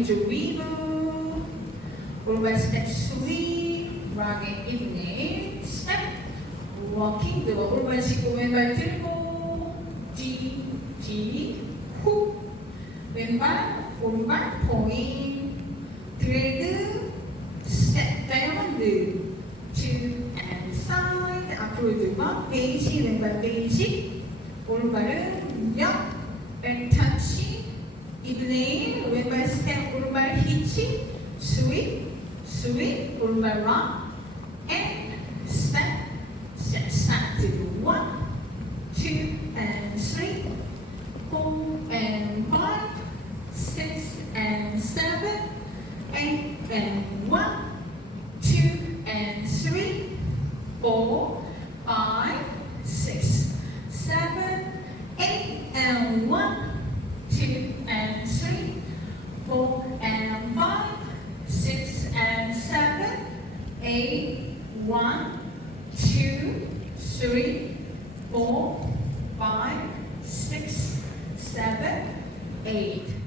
into reboot. Over step sweep, rocket evening, step. Walking the over 시고 왼발 들고, D, D, 훅. 왼발, 오른발, 포인. 드래그, step down, two and side. 앞으로 두 번, 베이지, 왼발 베이지. 오른발은 옆, 백 터치. 이브닝, 왼발 스텝, 오른발 히치. 스윗, 스윗, 오른발 락. And step, step, step to 1, 2 and 3, 4 and 5, 6 and 7, 8 and 1, 2 and 3, 4, 5, 6, 7, 8 and 1, 2 and 3, 4 and 5, 6 and 7, 8, 1, 2, 3, 4, 5, 6, 7, 8.